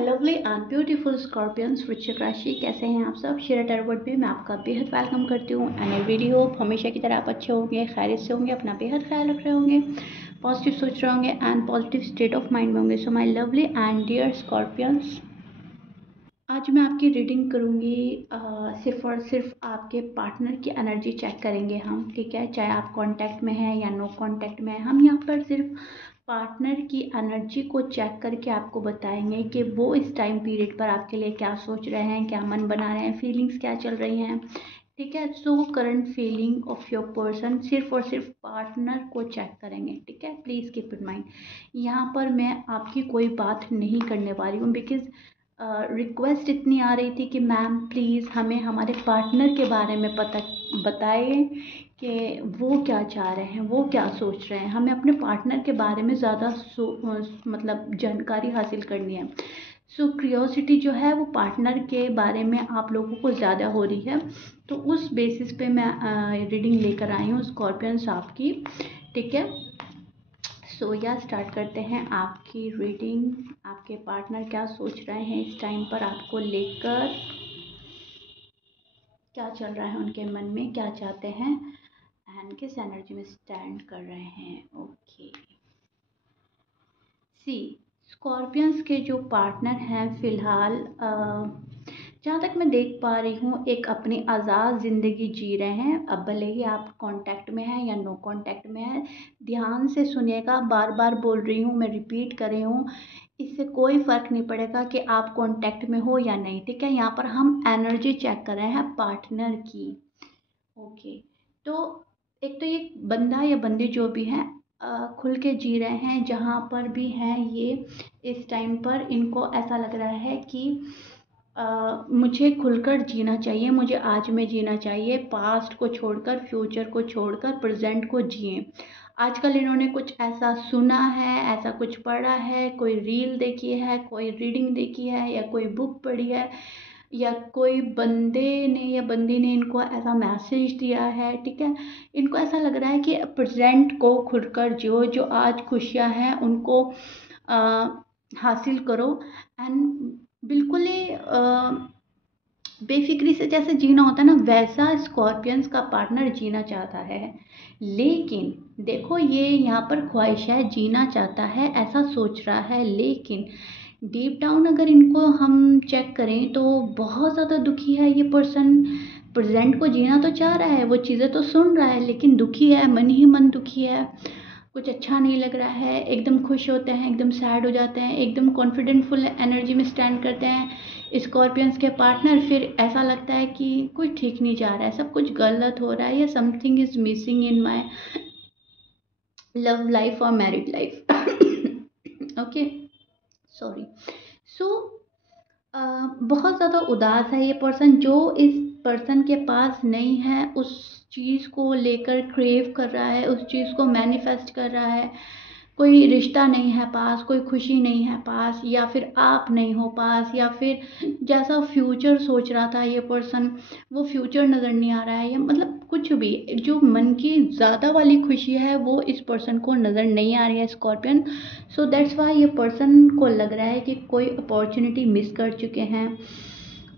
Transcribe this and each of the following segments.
Lovely and beautiful Scorpions वृश्चिक राशि, कैसे हैं आप सब। शेयर टैरोट पे मैं आपका बेहद वेलकम करती हूँ एंड आई रियली होप हमेशा की तरह आप अच्छे होंगे, खैरियत से होंगे, अपना बेहद ख्याल रख रहे होंगे, पॉजिटिव सोच रहे होंगे and positive state of mind में होंगे। So my lovely and dear scorpions, आज मैं आपकी रीडिंग करूँगी। सिर्फ और सिर्फ आपके पार्टनर की एनर्जी चेक करेंगे हम, ठीक है। चाहे आप कांटेक्ट में हैं या नो कांटेक्ट में हैं, हम यहाँ पर सिर्फ पार्टनर की एनर्जी को चेक करके आपको बताएंगे कि वो इस टाइम पीरियड पर आपके लिए क्या सोच रहे हैं, क्या मन बना रहे हैं, फीलिंग्स क्या चल रही हैं, ठीक है। So current feeling of your person, सिर्फ और सिर्फ पार्टनर को चेक करेंगे, ठीक है। प्लीज़ कीप इन माइंड, यहाँ पर मैं आपकी कोई बात नहीं करने वाली हूँ, बिकॉज रिक्वेस्ट इतनी आ रही थी कि मैम प्लीज़ हमें हमारे पार्टनर के बारे में पता बताएं कि वो क्या चाह रहे हैं, वो क्या सोच रहे हैं। हमें अपने पार्टनर के बारे में ज़्यादा मतलब जानकारी हासिल करनी है। सो क्यूरियोसिटी जो है वो पार्टनर के बारे में आप लोगों को ज़्यादा हो रही है, तो उस बेसिस पे मैं रीडिंग लेकर आई हूँ स्कॉर्पियंस आपकी, ठीक है। सो या स्टार्ट करते हैं आपकी रीडिंग। आपके पार्टनर क्या सोच रहे हैं इस टाइम पर आपको लेकर, क्या चल रहा है उनके मन में, क्या चाहते हैं एंड किस एनर्जी में स्टैंड कर रहे हैं। ओके, सी स्कॉर्पियंस के जो पार्टनर हैं फ़िलहाल, जहाँ तक मैं देख पा रही हूँ, एक अपनी आज़ाद ज़िंदगी जी रहे हैं। अब भले ही आप कांटेक्ट में हैं या नो कांटेक्ट में हैं, ध्यान से सुनिएगा, बार बार बोल रही हूँ, मैं रिपीट कर रही हूँ, इससे कोई फ़र्क नहीं पड़ेगा कि आप कांटेक्ट में हो या नहीं, ठीक है। यहाँ पर हम एनर्जी चेक कर रहे हैं पार्टनर की। ओके, तो एक तो ये बंदा या बंदी जो भी हैं खुल के जी रहे हैं, जहाँ पर भी हैं ये इस टाइम पर इनको ऐसा लग रहा है कि मुझे खुलकर जीना चाहिए, मुझे आज में जीना चाहिए, पास्ट को छोड़कर, फ्यूचर को छोड़कर प्रेजेंट को जिए। आजकल इन्होंने कुछ ऐसा सुना है, ऐसा कुछ पढ़ा है, कोई रील देखी है, कोई रीडिंग देखी है या कोई बुक पढ़ी है, या कोई बंदे ने या बंदी ने इनको ऐसा मैसेज दिया है, ठीक है। इनको ऐसा लग रहा है कि प्रेजेंट को खुलकर जियो, जो आज खुशियाँ हैं उनको हासिल करो एंड बिल्कुल ही बेफिक्री से जैसे जीना होता है ना, वैसा स्कॉर्पियंस का पार्टनर जीना चाहता है। लेकिन देखो, ये यहाँ पर ख्वाहिश है, जीना चाहता है, ऐसा सोच रहा है, लेकिन डीप डाउन अगर इनको हम चेक करें तो बहुत ज़्यादा दुखी है ये पर्सन। प्रेजेंट को जीना तो चाह रहा है, वो चीज़ें तो सुन रहा है, लेकिन दुखी है, मन ही मन दुखी है, कुछ अच्छा नहीं लग रहा है। एकदम खुश होते हैं, एकदम सैड हो जाते हैं, एकदम कॉन्फिडेंटफुल एनर्जी में स्टैंड करते हैं स्कॉर्पियंस के पार्टनर। फिर ऐसा लगता है कि कुछ ठीक नहीं जा रहा है, सब कुछ गलत हो रहा है, या something is missing in my love life और married life. Okay, sorry. So बहुत ज़्यादा उदास है ये पर्सन। जो इस पर्सन के पास नहीं है, उस चीज़ को लेकर क्रेव कर रहा है, उस चीज़ को मैनिफेस्ट कर रहा है। कोई रिश्ता नहीं है पास, कोई खुशी नहीं है पास, या फिर आप नहीं हो पास, या फिर जैसा फ्यूचर सोच रहा था ये पर्सन, वो फ्यूचर नज़र नहीं आ रहा है, या मतलब कुछ भी जो मन की ज़्यादा वाली खुशी है वो इस पर्सन को नज़र नहीं आ रही है स्कॉर्पियन। सो दैट्स वाई ये पर्सन को लग रहा है कि कोई अपॉर्चुनिटी मिस कर चुके हैं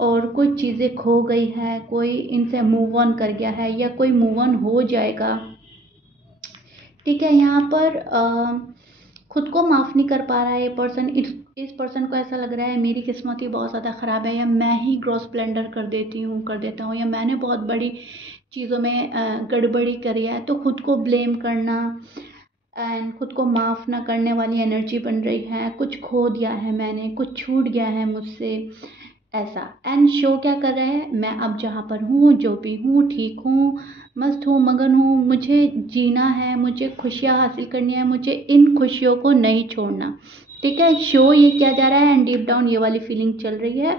और कुछ चीज़ें खो गई है, कोई इनसे मूव ऑन कर गया है या कोई मूव ऑन हो जाएगा, ठीक है। यहाँ पर खुद को माफ़ नहीं कर पा रहा है ये पर्सन। इस पर्सन को ऐसा लग रहा है मेरी किस्मत ही बहुत ज़्यादा ख़राब है, या मैं ही ग्रॉस ब्लेंडर कर देता हूँ, या मैंने बहुत बड़ी चीज़ों में गड़बड़ी करी है, तो खुद को ब्लेम करना एंड खुद को माफ़ ना करने वाली एनर्जी बन रही है। कुछ खो दिया है मैंने, कुछ छूट गया है मुझसे, ऐसा। एंड शो क्या कर रहा है, मैं अब जहाँ पर हूँ, जो भी हूँ, ठीक हूँ, मस्त हूँ, मगन हूँ, मुझे जीना है, मुझे खुशियाँ हासिल करनी है, मुझे इन खुशियों को नहीं छोड़ना, ठीक है। शो ये किया जा रहा है एंड डीप डाउन ये वाली फीलिंग चल रही है।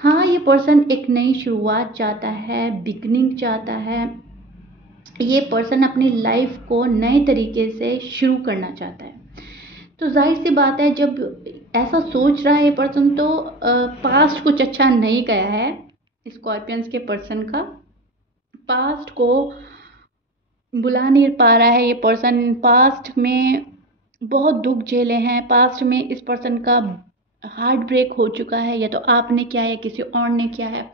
हाँ, ये पर्सन एक नई शुरुआत चाहता है, बिगनिंग चाहता है। ये पर्सन अपनी लाइफ को नए तरीके से शुरू करना चाहता है। तो जाहिर सी बात है, जब ऐसा सोच रहा है ये पर्सन, तो पास्ट कुछ अच्छा नहीं गया है स्कॉर्पियंस के पर्सन का। पास्ट को बुला नहीं पा रहा है ये पर्सन। पास्ट में बहुत दुख झेले हैं, पास्ट में इस पर्सन का हार्ट ब्रेक हो चुका है, या तो आपने किया है या किसी और ने किया है।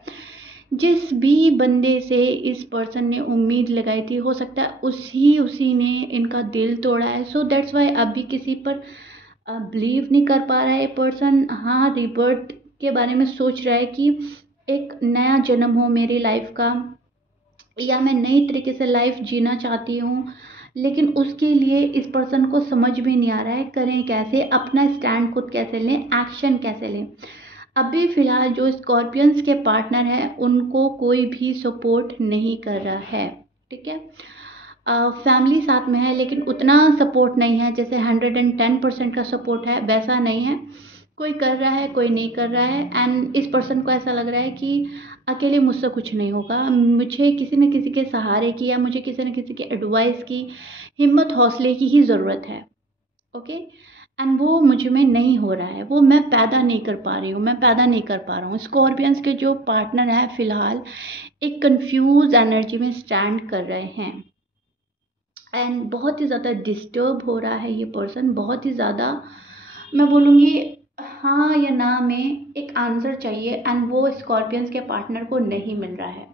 जिस भी बंदे से इस पर्सन ने उम्मीद लगाई थी, हो सकता है उसी ने इनका दिल तोड़ा है। सो दैट्स वाई अभी किसी पर बिलीव नहीं कर पा रहा है ये पर्सन। हाँ, रिबर्थ के बारे में सोच रहा है कि एक नया जन्म हो मेरी लाइफ का, या मैं नई तरीके से लाइफ जीना चाहती हूँ, लेकिन उसके लिए इस पर्सन को समझ भी नहीं आ रहा है करें कैसे, अपना स्टैंड खुद कैसे लें, एक्शन कैसे लें। अभी फ़िलहाल जो स्कॉर्पियंस के पार्टनर हैं उनको कोई भी सपोर्ट नहीं कर रहा है, ठीक है। फैमिली साथ में है लेकिन उतना सपोर्ट नहीं है, जैसे 110% का सपोर्ट है वैसा नहीं है। कोई कर रहा है, कोई नहीं कर रहा है, एंड इस पर्सन को ऐसा लग रहा है कि अकेले मुझसे कुछ नहीं होगा, मुझे किसी न किसी के सहारे की, या मुझे किसी न किसी के एडवाइस की, हिम्मत हौसले की ही ज़रूरत है, ओके। एंड वो मुझ में नहीं हो रहा है, वो मैं पैदा नहीं कर पा रही हूँ, मैं पैदा नहीं कर पा रहा हूँ। स्कॉर्पियंस के जो पार्टनर हैं फ़िलहाल एक कंफ्यूज एनर्जी में स्टैंड कर रहे हैं, एंड बहुत ही ज़्यादा डिस्टर्ब हो रहा है ये पर्सन, बहुत ही ज़्यादा। मैं बोलूँगी हाँ या ना में एक आंसर चाहिए, एंड वो स्कॉर्पियंस के पार्टनर को नहीं मिल रहा है,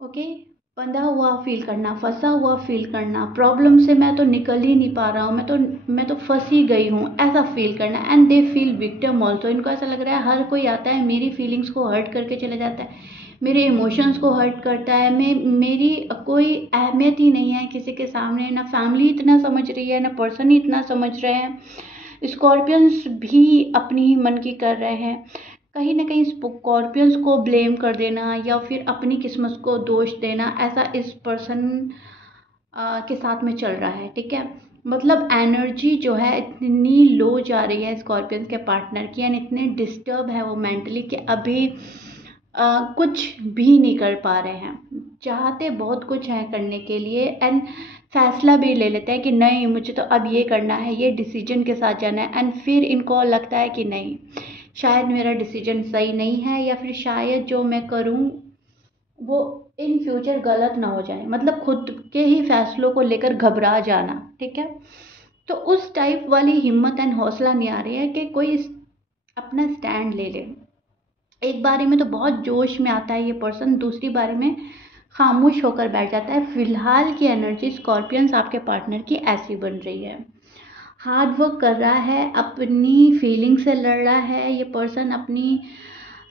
ओके। बंधा हुआ फील करना, फंसा हुआ फील करना, प्रॉब्लम से मैं तो निकल ही नहीं पा रहा हूँ, मैं तो फंस ही गई हूँ, ऐसा फील करना। And they feel victim also, इनको ऐसा लग रहा है हर कोई आता है मेरी फीलिंग्स को हर्ट करके चले जाता है, मेरे इमोशंस को हर्ट करता है, मेरी कोई अहमियत ही नहीं है किसी के सामने, ना फैमिली इतना समझ रही है, ना पर्सन ही इतना समझ रहे हैं। स्कॉर्पियंस भी अपनी ही मन की कर रहे हैं, कहीं ना कहीं स्कॉर्पियंस को ब्लेम कर देना या फिर अपनी किस्मत को दोष देना, ऐसा इस पर्सन के साथ में चल रहा है, ठीक है। मतलब एनर्जी जो है इतनी लो जा रही है स्कॉर्पियंस के पार्टनर की, एंड इतने डिस्टर्ब है वो मेंटली कि अभी कुछ भी नहीं कर पा रहे हैं। चाहते बहुत कुछ है करने के लिए, एंड फैसला भी ले लेते हैं कि नहीं मुझे तो अब ये करना है, ये डिसीजन के साथ जाना है, एंड फिर इनको लगता है कि नहीं शायद मेरा डिसीजन सही नहीं है, या फिर शायद जो मैं करूं वो इन फ्यूचर गलत ना हो जाए, मतलब खुद के ही फैसलों को लेकर घबरा जाना, ठीक है। तो उस टाइप वाली हिम्मत एंड हौसला नहीं आ रही है कि कोई अपना स्टैंड ले ले। एक बारी में तो बहुत जोश में आता है ये पर्सन, दूसरी बारी में खामोश होकर बैठ जाता है। फिलहाल की एनर्जी स्कॉर्पियंस आपके पार्टनर की ऐसी बन रही है। हार्ड वर्क कर रहा है, अपनी फीलिंग से लड़ रहा है ये पर्सन, अपनी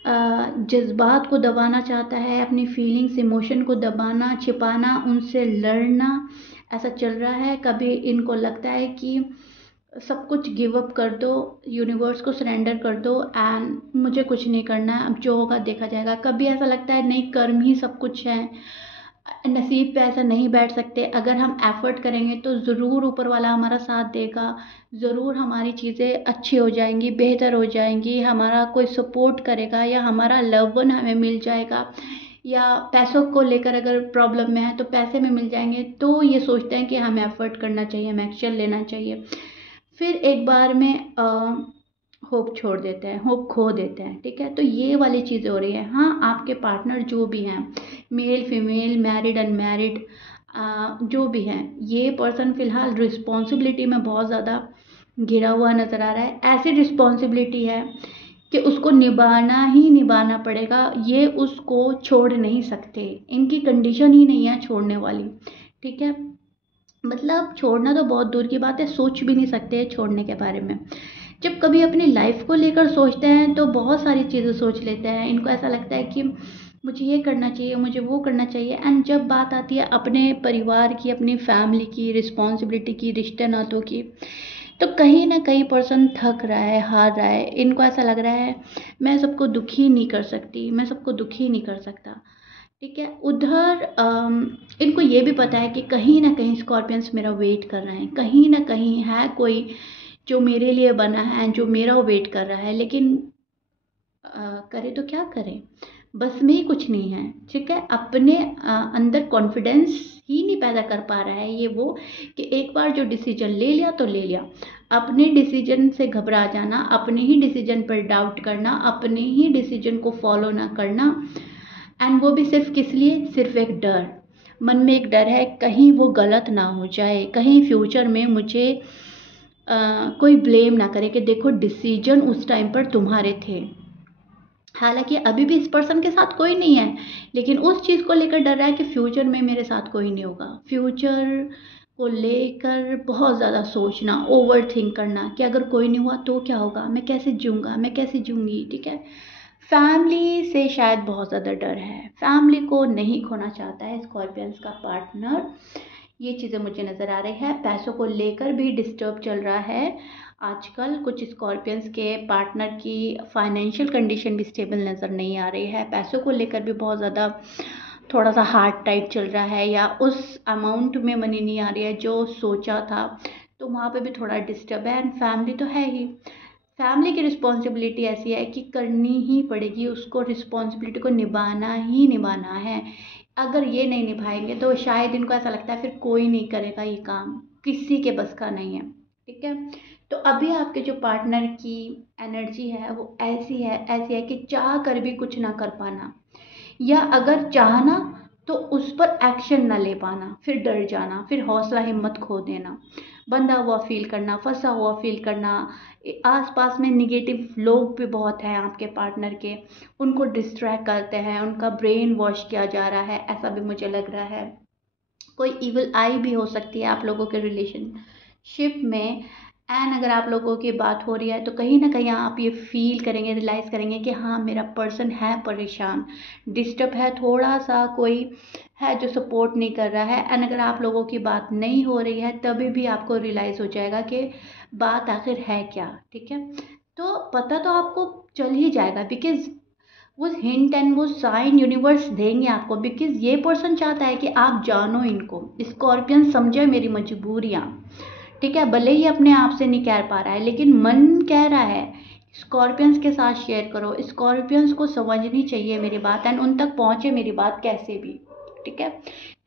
जज्बात को दबाना चाहता है, अपनी फीलिंग्स इमोशन को दबाना, छिपाना, उनसे लड़ना, ऐसा चल रहा है। कभी इनको लगता है कि सब कुछ गिव अप कर दो, यूनिवर्स को सरेंडर कर दो, एंड मुझे कुछ नहीं करना है, अब जो होगा देखा जाएगा। कभी ऐसा लगता है नहीं, कर्म ही सब कुछ है, नसीब पे ऐसा नहीं बैठ सकते, अगर हम एफर्ट करेंगे तो ज़रूर ऊपर वाला हमारा साथ देगा, ज़रूर हमारी चीज़ें अच्छी हो जाएंगी, बेहतर हो जाएंगी, हमारा कोई सपोर्ट करेगा, या हमारा लव वन हमें मिल जाएगा, या पैसों को लेकर अगर प्रॉब्लम में है तो पैसे में मिल जाएंगे। तो ये सोचते हैं कि हमें एफर्ट करना चाहिए, हमें एक्शन लेना चाहिए, फिर एक बार में होप छोड़ देते हैं, होप खो देते हैं, ठीक है। तो ये वाली चीज़ें हो रही है। हाँ, आपके पार्टनर जो भी हैं, मेल फीमेल, मैरिड अनमैरिड, जो भी हैं, ये पर्सन फिलहाल रिस्पॉन्सिबिलिटी में बहुत ज़्यादा घिरा हुआ नज़र आ रहा है। ऐसी रिस्पॉन्सिबिलिटी है कि उसको निभाना ही निभाना पड़ेगा, ये उसको छोड़ नहीं सकते, इनकी कंडीशन ही नहीं है छोड़ने वाली, ठीक है। मतलब छोड़ना तो बहुत दूर की बात है, सोच भी नहीं सकते छोड़ने के बारे में। जब कभी अपनी लाइफ को लेकर सोचते हैं तो बहुत सारी चीज़ें सोच लेते हैं, इनको ऐसा लगता है कि मुझे ये करना चाहिए, मुझे वो करना चाहिए, एंड जब बात आती है अपने परिवार की, अपनी फैमिली की, रिस्पॉन्सिबिलिटी की, रिश्ते नातों की, तो कहीं ना कहीं पर्सन थक रहा है, हार रहा है। इनको ऐसा लग रहा है मैं सबको दुखी नहीं कर सकती, मैं सबको दुखी नहीं कर सकता, ठीक है। उधर इनको ये भी पता है कि कहीं ना कहीं स्कॉर्पियंस मेरा वेट कर रहे हैं, कहीं ना कहीं है कोई जो मेरे लिए बना है, जो मेरा वेट कर रहा है, लेकिन करे तो क्या करें, बस में ही कुछ नहीं है, ठीक है। अपने अंदर कॉन्फिडेंस ही नहीं पैदा कर पा रहा है ये वो, कि एक बार जो डिसीजन ले लिया तो ले लिया। अपने डिसीजन से घबरा जाना, अपने ही डिसीजन पर डाउट करना, अपने ही डिसीजन को फॉलो ना करना, एंड वो भी सिर्फ किस लिए, सिर्फ एक डर, मन में एक डर है कहीं वो गलत ना हो जाए, कहीं फ्यूचर में मुझे कोई ब्लेम ना करे कि देखो डिसीजन उस टाइम पर तुम्हारे थे। हालांकि अभी भी इस पर्सन के साथ कोई नहीं है, लेकिन उस चीज़ को लेकर डर रहा है कि फ्यूचर में मेरे साथ कोई नहीं होगा। फ्यूचर को लेकर बहुत ज़्यादा सोचना, ओवर थिंक करना कि अगर कोई नहीं हुआ तो क्या होगा, मैं कैसे जीऊँगा, मैं कैसे जीऊँगी, ठीक है। फैमिली से शायद बहुत ज़्यादा डर है, फैमिली को नहीं खोना चाहता है स्कॉर्पियंस का पार्टनर। ये चीज़ें मुझे नज़र आ रही है। पैसों को लेकर भी डिस्टर्ब चल रहा है आजकल। कुछ स्कॉर्पियंस के पार्टनर की फाइनेंशियल कंडीशन भी स्टेबल नज़र नहीं आ रही है। पैसों को लेकर भी बहुत ज़्यादा थोड़ा सा हार्ड टाइप चल रहा है, या उस अमाउंट में मनी नहीं आ रही है जो सोचा था, तो वहाँ पे भी थोड़ा डिस्टर्ब है। एंड फैमिली तो है ही, फैमिली की रिस्पॉन्सिबिलिटी ऐसी है कि करनी ही पड़ेगी, उसको रिस्पॉन्सिबिलिटी को निभाना ही निभाना है। अगर ये नहीं निभाएंगे तो शायद इनको ऐसा लगता है फिर कोई नहीं करेगा, ये काम किसी के बस का नहीं है, ठीक है। तो अभी आपके जो पार्टनर की एनर्जी है वो ऐसी है कि चाह कर भी कुछ ना कर पाना, या अगर चाहना तो उस पर एक्शन ना ले पाना, फिर डर जाना, फिर हौसला हिम्मत खो देना, बंधा हुआ फील करना, फंसा हुआ फील करना। आसपास में निगेटिव लोग भी बहुत हैं आपके पार्टनर के, उनको डिस्ट्रैक्ट करते हैं, उनका ब्रेन वॉश किया जा रहा है, ऐसा भी मुझे लग रहा है। कोई इविल आई भी हो सकती है आप लोगों के रिलेशनशिप में। एंड अगर आप लोगों की बात हो रही है तो कहीं ना कहीं आप ये फील करेंगे, रियलाइज़ करेंगे कि हाँ मेरा पर्सन है परेशान, डिस्टर्ब है, थोड़ा सा कोई है जो सपोर्ट नहीं कर रहा है। एंड अगर आप लोगों की बात नहीं हो रही है तभी भी आपको रियलाइज़ हो जाएगा कि बात आखिर है क्या, ठीक है। तो पता तो आपको चल ही जाएगा, बिकॉज वो हिंट एंड वो साइन यूनिवर्स देंगे आपको, बिकॉज ये पर्सन चाहता है कि आप जानो इनको। स्कॉर्पियन समझे मेरी मजबूरियाँ, ठीक है। भले ही अपने आप से नहीं कह पा रहा है, लेकिन मन कह रहा है स्कॉर्पियंस के साथ शेयर करो, स्कॉर्पियंस को समझनी चाहिए मेरी बात, एंड उन तक पहुँचे मेरी बात कैसे भी, ठीक है।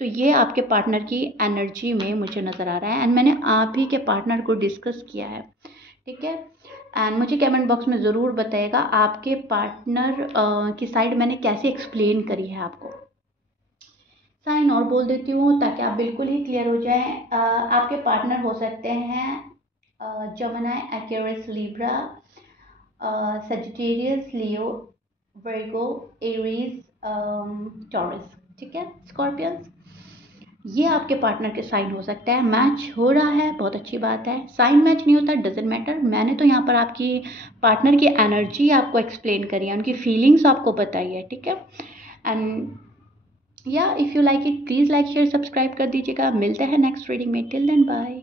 तो ये आपके पार्टनर की एनर्जी में मुझे नज़र आ रहा है, एंड मैंने आप ही के पार्टनर को डिस्कस किया है, ठीक है। एंड मुझे कमेंट बॉक्स में ज़रूर बताइएगा आपके पार्टनर की साइड मैंने कैसे एक्सप्लेन करी है आपको। साइन और बोल देती हूँ ताकि आप बिल्कुल ही क्लियर हो जाएं। आपके पार्टनर हो सकते हैं जमनाई, एक्वेरियस, लिब्रा, सजिटेरियस, लियो, वर्गो, एरीज, टॉरस, ठीक है। स्कॉर्पियंस, ये आपके पार्टनर के साइन हो सकता है। मैच हो रहा है, बहुत अच्छी बात है। साइन मैच नहीं होता डजेंट मैटर, मैंने तो यहाँ पर आपकी पार्टनर की एनर्जी आपको एक्सप्लेन करी है, उनकी फीलिंग्स आपको बताई है, ठीक है। एंड या if you like it please like share subscribe कर दीजिएगा। मिलते हैं नेक्स्ट रीडिंग में, टिल देन बाय।